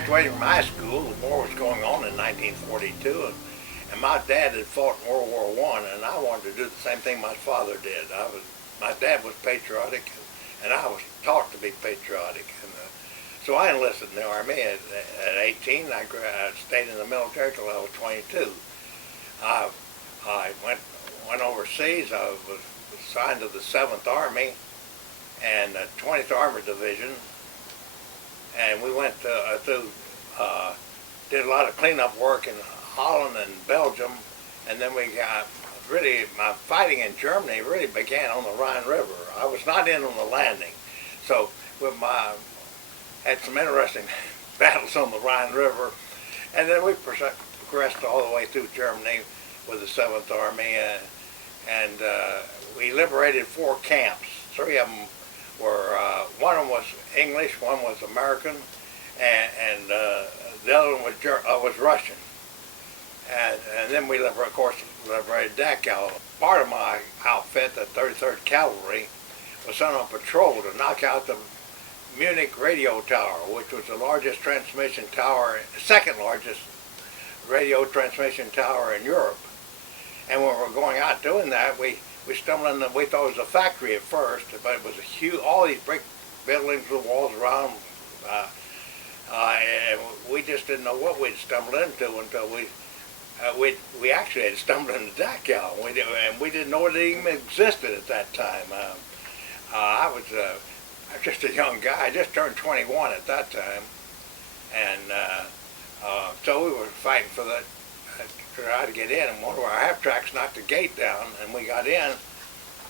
graduating from high school. The war was going on in 1942, and my dad had fought in World War I, and I wanted to do the same thing my father did. My dad was patriotic, and I was taught to be patriotic. And so I enlisted in the Army at 18. I stayed in the military till I was 22. I went overseas. I was assigned to the 7th Army and the 20th Armored Division, and we went did a lot of cleanup work in Holland and Belgium, and then we got really, my fighting in Germany really began on the Rhine River. I was not in on the landing, so had some interesting battles on the Rhine River, and then we progressed all the way through Germany with the 7th Army, and we liberated 4 camps. 3 of them were, one of them was English, one was American, and the other one was Russian. And then we, of course, liberated Dachau. Part of my outfit, the 33rd Cavalry, was sent on patrol to knock out the Munich radio tower, which was the largest transmission tower, second largest radio transmission tower in Europe. And when we were going out doing that, we stumbled in, we thought it was a factory at first, but it was a huge, all these brick buildings with walls around, and we just didn't know what we'd stumbled into until we actually had stumbled into Dachau, and we didn't know it even existed at that time. I was just a young guy. I just turned 21 at that time, and so we were fighting for that, to try to get in, and one of our half-tracks knocked the gate down, and we got in,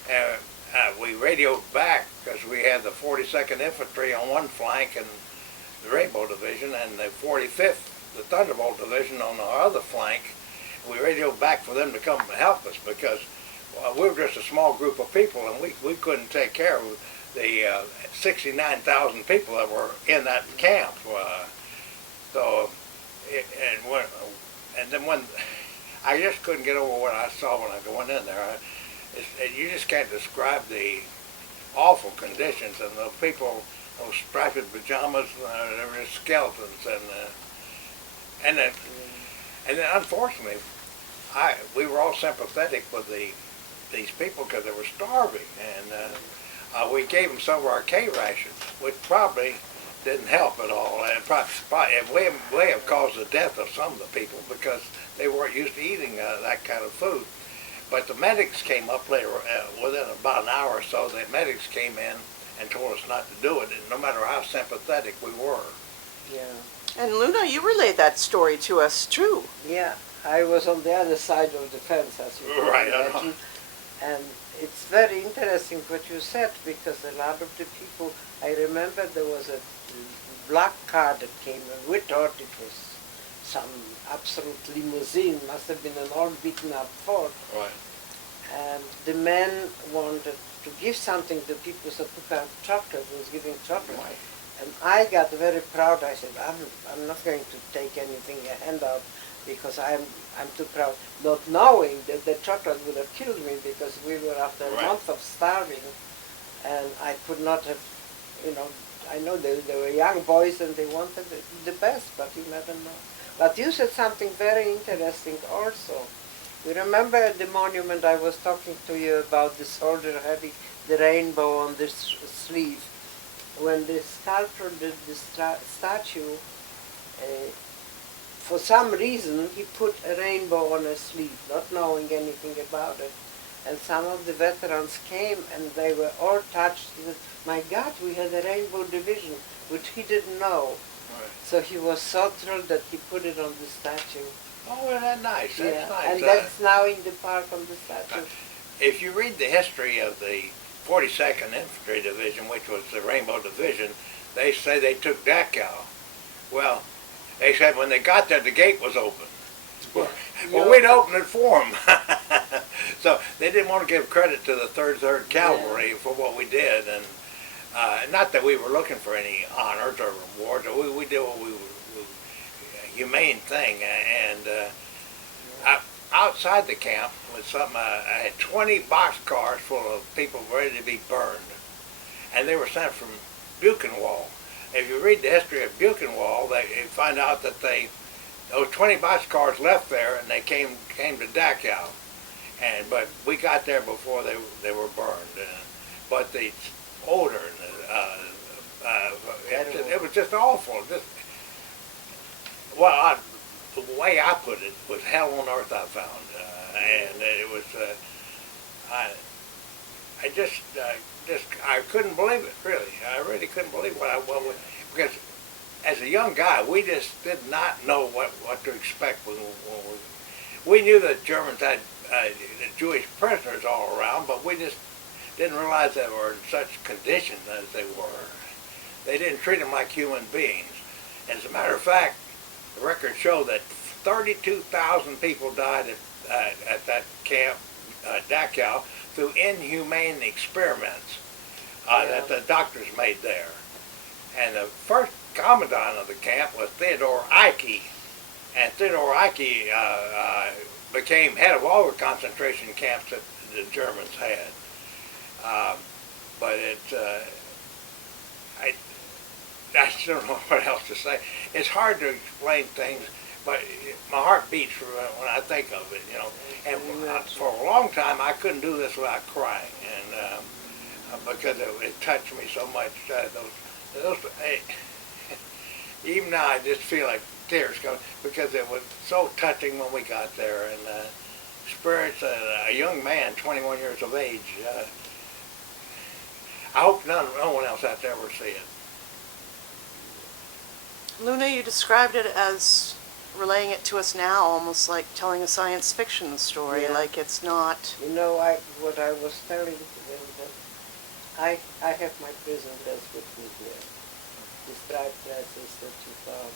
and we radioed back because we had the 42nd Infantry on one flank and the Rainbow Division, and the 45th, the Thunderbolt Division, on the other flank. We radioed back for them to come and help us because we were just a small group of people, and we couldn't take care of the 69,000 people that were in that camp. And then when I just couldn't get over what I saw when I went in there. You just can't describe the awful conditions, and the people, those striped pajamas, they were just skeletons, and then unfortunately, we were all sympathetic with these people because they were starving, and we gave them some of our K rations, which probably didn't help at all, and probably may have caused the death of some of the people because they weren't used to eating that kind of food. But the medics came up later, within about an hour or so, the medics came in and told us not to do it, no matter how sympathetic we were. Yeah. And Luna, you relayed that story to us too. Yeah, I was on the other side of the fence, as you can imagine. And it's very interesting what you said, because a lot of the people, I remember there was a black car that came, and we thought it was some absolute limousine, must have been an old beaten up Ford. Right. And the man wanted to give something to people, so took out chocolate, was giving chocolate. Right. And I got very proud. I said, I'm not going to take anything, a handout, because I'm too proud, not knowing that the chocolate would have killed me, because we were after a month of starving, and I could not have, I know they were young boys and they wanted the best, but you never know. But you said something very interesting also. You remember at the monument I was talking to you about the soldier having the rainbow on this sleeve. When the sculptor did the statue, for some reason he put a rainbow on a sleeve, not knowing anything about it. And some of the veterans came and they were all touched with, my God, we had a rainbow division, which he didn't know. Right. So he was so thrilled that he put it on the statue. Oh, well, that's nice. That's nice. And that's now in the park on the statue. If you read the history of the 42nd Infantry Division, which was the Rainbow Division, they say they took Dachau. Well, they said when they got there, the gate was open. Well, we'd open it for them. So they didn't want to give credit to the 33rd Cavalry for what we did, and not that we were looking for any honors or rewards. We did what we were, humane thing, and outside the camp was something. I had 20 boxcars full of people ready to be burned, and they were sent from Buchenwald. if you read the history of Buchenwald, you find out that those 20 boxcars left there and they came to Dachau, but we got there before they were burned. But the odor, it was just awful. The way I put it was hell on earth I found, and it was. I couldn't believe it. Really, I really couldn't believe because as a young guy, we just did not know what to expect. We knew that Germans had Jewish prisoners all around, but we just didn't realize they were in such condition as they were. They didn't treat them like human beings. As a matter of fact, the records show that 32,000 people died at that camp, Dachau, through inhumane experiments that the doctors made there. And the first commandant of the camp was Theodore Eicke, and Theodore Eicke became head of all the concentration camps that the Germans had. But I still don't know what else to say. It's hard to explain things, but my heart beats when I think of it, you know. And for a long time, I couldn't do this without crying, and because it touched me so much. Even now, I just feel like tears coming because it was so touching when we got there and experienced a young man, 21 years of age. I hope no one else has to ever see it. Luna, you described it as relaying it to us now, almost like telling a science fiction story, like it's not... You know, what I was telling them, that I have my prison dress with me here, the striped dresses that you found.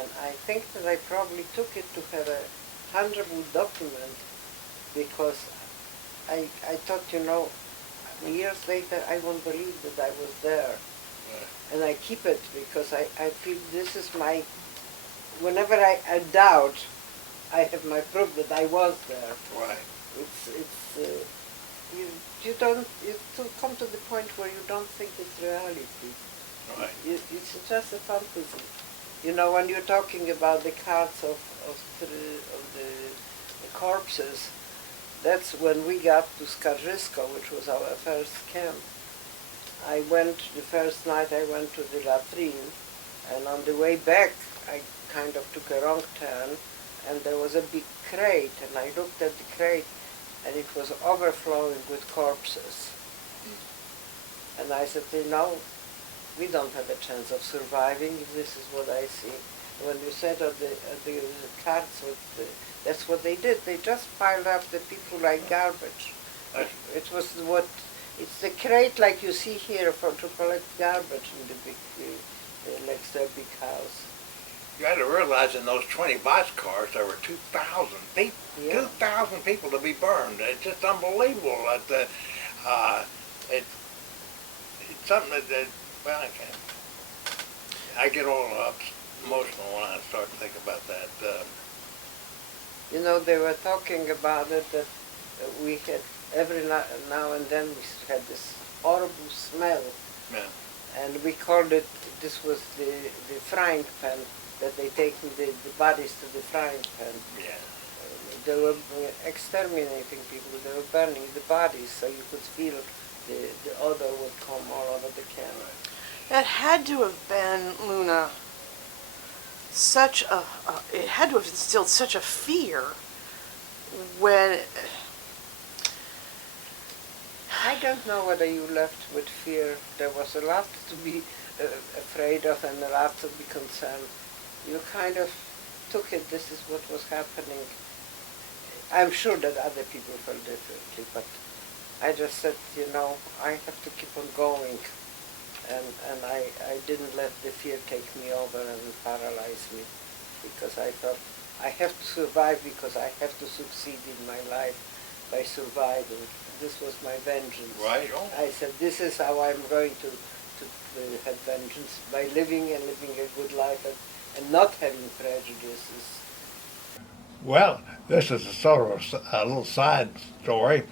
And I think that I probably took it to have a tangible document because I thought, you know, years later I won't believe that I was there. And I keep it because I feel this is my, whenever I doubt, I have my proof that I was there. Right. You come to the point where you don't think it's reality. Right. It's just a fantasy. You know, when you're talking about the carts of the corpses, that's when we got to Skarżysko, which was our first camp. The first night I went to the latrine, and on the way back I kind of took a wrong turn, and there was a big crate, and I looked at the crate, and it was overflowing with corpses. And I said, you know, we don't have a chance of surviving if this is what I see. When you said at the carts, that's what they did. They just piled up the people like garbage. It's the crate like you see here to collect garbage in the big, next to a big house. You had to realize in those 20 boxcars there were 2,000 people. Yeah. 2,000 people to be burned. It's just unbelievable. It's something that well, I get all emotional when I start to think about that. You know, they were talking about it that we had every now and then we had this horrible smell. Yeah. And we called it, this was the frying pan, that they taken the bodies to the frying pan. Yeah. They were exterminating people, they were burning the bodies, so you could feel the odor would come all over the camp. It had to have been, Luna, it had to have instilled such a fear when... I don't know whether you left with fear. There was a lot to be afraid of and a lot to be concerned. You kind of took it, this is what was happening. I'm sure that other people felt differently, but I just said, you know, I have to keep on going. And I didn't let the fear take me over and paralyze me, because I thought I have to survive because I have to succeed in my life by surviving. This was my vengeance. Right. Oh. I said, this is how I'm going to have vengeance, by living a good life and not having prejudices. Well, this is a sort of a little side story,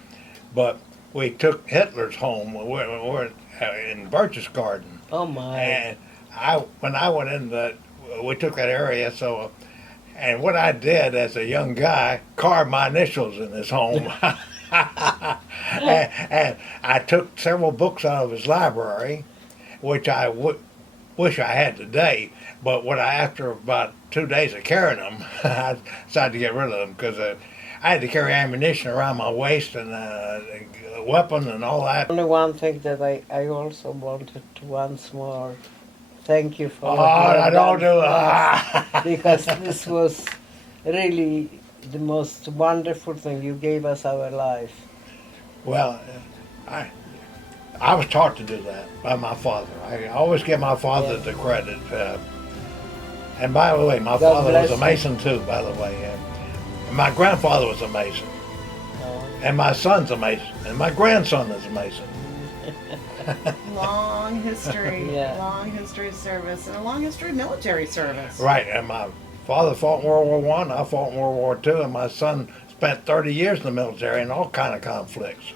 but we took Hitler's home. We're in Berchtesgaden, Oh my. And when I went in we took that area, so, and what I did as a young guy, carved my initials in his home. And I took several books out of his library, which I wish I had today. But after about 2 days of carrying them, I decided to get rid of them because I had to carry ammunition around my waist and a weapon and all that. Only one thing that I also wanted to once more thank you for Oh, what you have I don't done do for us, it. because this was really the most wonderful thing. You gave us our life. Well, I was taught to do that by my father. I always give my father the credit. And by the way, my father was a Mason too, by the way. And my grandfather was a Mason. And my son's a Mason. And my grandson is a Mason. Long history, Yeah. long history of service, and a long history of military service. Right, and my father fought in World War I fought in World War II, and my son spent 30 years in the military in all kind of conflicts.